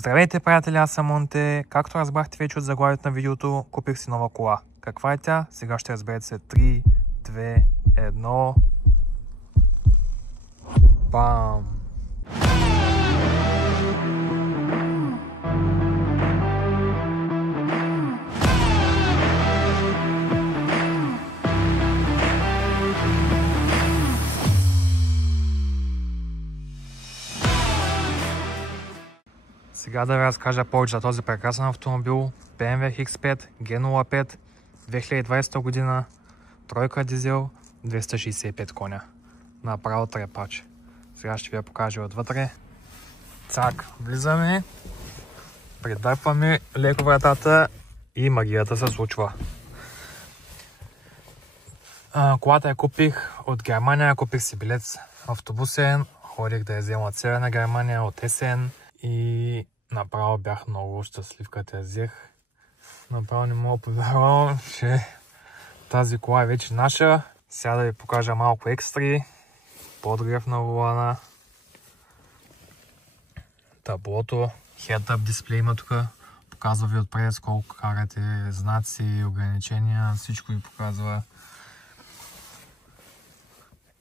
Здравейте, приятели, аз съм Монте. Както разбрахте вече от заглавието на видеото, купих си нова кола. Каква е тя? Сега ще разберете след 3, 2, 1... Бам! Сега да ви разкажа повече за този прекрасен автомобил BMW X5 G05 2020 година, тройка дизел, 265 коня. Направо трепач. Сега ще ви я покажа отвътре. Цак, влизаме, придърпваме леко вратата и магията се случва. Колата я купих от Германия, купих си билет автобусен, ходих да я взема от Северна Германия, от Есен. И направо бях много щастлив, като я взех. Направо не мога повярвам, че тази кола е вече наша. Сега да ви покажа малко екстри. Подгрев на волана. Таблото. Head-up дисплей има тук. Показва ви отпред колко карате, знаци, ограничения, всичко ви показва.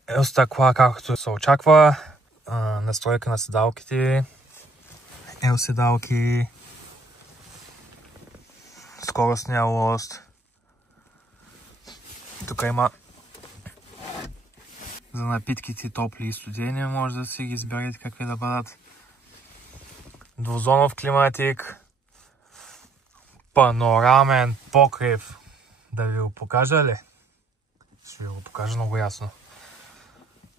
Ето кола, както се очаква. Настройка на седалките. Седалки, скоростния лост. Тук има за напитките топли и студени, може да си ги изберете какви да бъдат. Двузонов климатик, панорамен покрив. Да ви го покажа ли? Ще ви го покажа много ясно.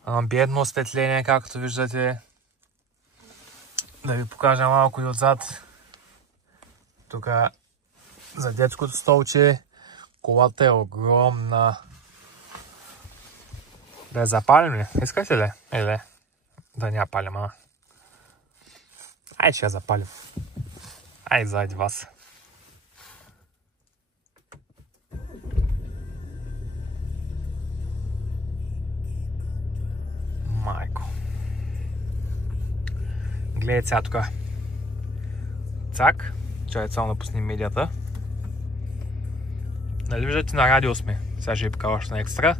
Амбиентно осветление, както виждате. Да ви покажа малко и отзад. Тук за детското столче колата е огромна. Да я запалим ли? Искате ли? Или да не я палим, а? Ай, че я запалим. Ай, заради вас. Майко. Гледайте сега тук. Цак. Чакайте само да пуснем медията. Нали виждате, на радио сме. Сега ще ви покажа още на екстра.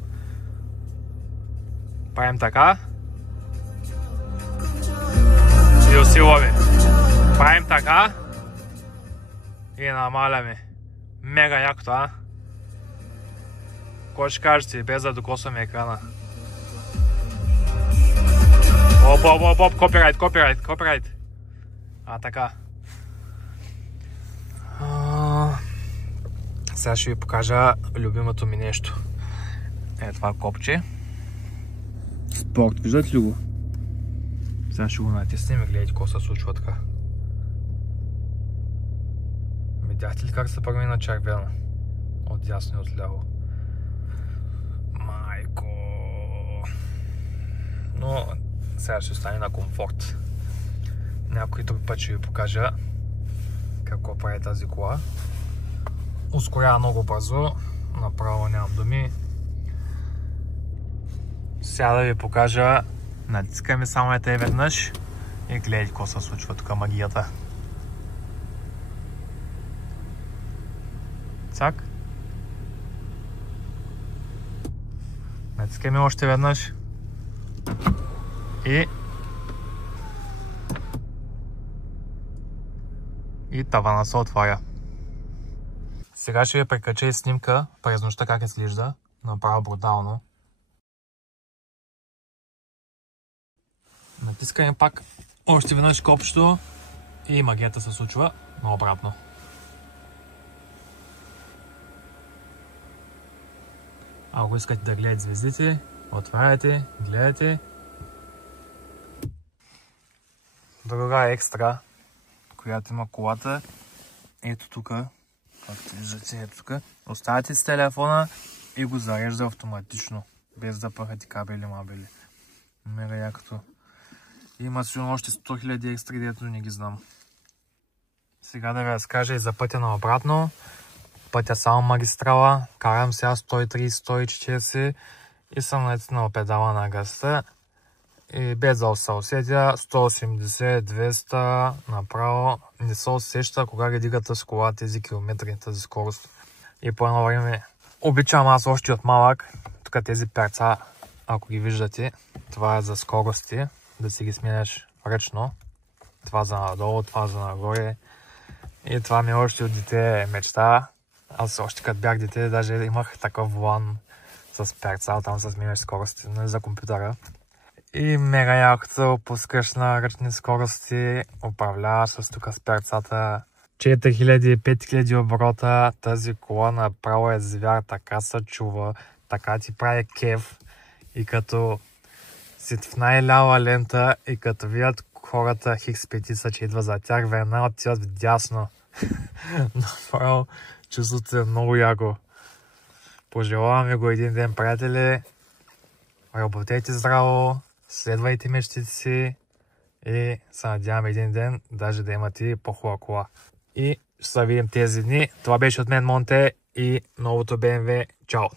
Правим така. И усилваме. Правим така. И намаляме. Мега якото, а? Кой ще кажете, без да докосваме екрана? Оп, копирайт. Така. Сега ще ви покажа любимото ми нещо. Е това копче. Спорт, виждате ли го? Сега ще го натиснем и гледайте какво се случва така. Видяхте ли как се промени на червено? От дясно и от ляво. Майко. Но сега ще остане на комфорт. Някой друг път ще ви покажа какво прави тази кола. Ускорява много бързо. Направо нямам думи. Сега да ви покажа. Натискаме само ете веднъж и гледайте какво се случва тук магията. Цак. Натискаме още веднъж. И тавана се отваря. Сега ще ви прекача и снимка през нощта как изглежда. Направо брутално. Натискаме пак още веднъж копчето и магията се случва наобратно. Ако искате да гледате звездите, отваряте, гледате. Друга екстра, която има колата, ето тук, както виждате, ето тук. Оставяте с телефона и го зарежда автоматично, без да пъхате кабели мабели. Мега якото. Има сигурно още 100 000 екстри, дето не ги знам. Сега да ви разкажа и за пътя наобратно. Пътя само магистрала, карам сега 130-140 и съм натиснал педала на газа И без да се усетя, 180, 200, направо не се усеща кога ги дига тази кола, тези километри, тази скорост. И по едно време обичам аз още от малък, тук тези перца, ако ги виждате, това е за скорости, да си ги сменяш ръчно. Това за надолу, това за нагоре. И това ми още от дете мечта. Аз още като бях дете, даже имах такъв волан с перца, там се сменяш скорости за компютъра. И мега якото пускаш на ръчни скорости, управляваш с тук с перцата. 4000-5000 оборота, тази кола направо е звяр, така се чува, така ти прави кеф. И като си в най-лява лента и като видят хората X5, че идва за тях, веднага отиват вдясно. Направо чувството е много яко. Пожелавам ви го един ден, приятели. Работете здраво, следвайте мечтите си и се надявам един ден даже да имате по-хубава кола. И ще се видим тези дни. Това беше от мен Монте и новото BMW. Чао!